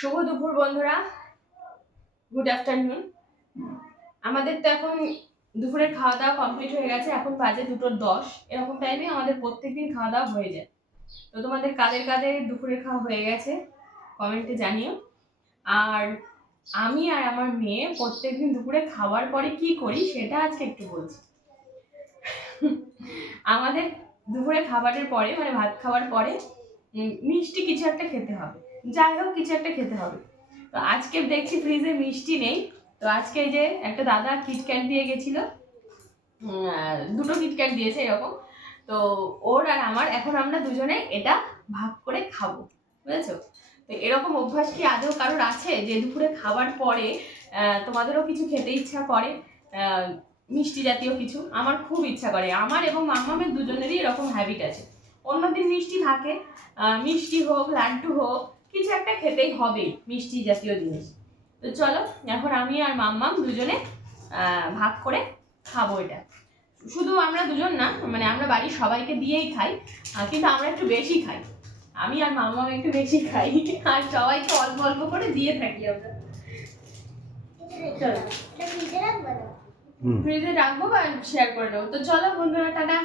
শুভ দুপুর বন্ধুরা, good afternoon. আমাদের তো এখন দুপুরের খাওয়া দাওয়া কমপ্লিট হয়ে গেছে। এখন বাজে 2:10। এরকম টাইমে আমাদের প্রত্যেকদিন খাওয়া দাওয়া হয়ে যায়। তো তোমাদের কাদের কাদের দুপুরের খাওয়া হয়ে গেছে কমেন্টে জানিও। আর আমি আর আমার মেয়ে প্রত্যেকদিন দুপুরে খাওয়ার পরে কি করি সেটা আজকে একটু বলছি। আমাদের দুপুরে খাবারের পরে মানে ভাত খাওয়ার পরে মিষ্টি কিছু একটা খেতে হবে, যাই হোক কিছু একটা খেতে হবে। তো আজকে দেখছি ফ্রিজে মিষ্টি নেই। তো আজকে এই যে একটা দাদা কিটক্যাট দিয়ে গেছিল, দুটো কিটক্যাট দিয়েছে এরকম। তো ওর আর আমার এখন আমরা দুজনে এটা ভাগ করে খাবো, বুঝেছো? তো এরকম অভ্যাস কি আদৌ কারোর আছে যে দুপুরে খাবার পরে তোমাদেরও কিছু খেতে ইচ্ছা করে, মিষ্টি জাতীয় কিছু? আমার খুব ইচ্ছা করে, আমার এবং মামামের দুজনেরই এরকম হ্যাবিট আছে। অন্যদিন মিষ্টি থাকে, মিষ্টি হোক লাড্ডু হোক কিছু একটা খেতেই হবে মিষ্টি জাতীয় জিনিস। তো চলো এখন আমি আর মাম্মাম দুজনে ভাগ করে খাবো এটা। শুধু আমরা দুজন না, মানে আমরা বাড়ির সবাইকে দিয়েই খাই, কিন্তু আমরা একটু বেশি খাই। আমি আর মাম্মাম একটু বেশি খাই আর সবাইকে অল্প অল্প করে দিয়ে থাকি আমরা। চলো ফ্রিজে রাখবো বা শেয়ার করে দেবো। তো চলো বন্ধুরা, টাটা।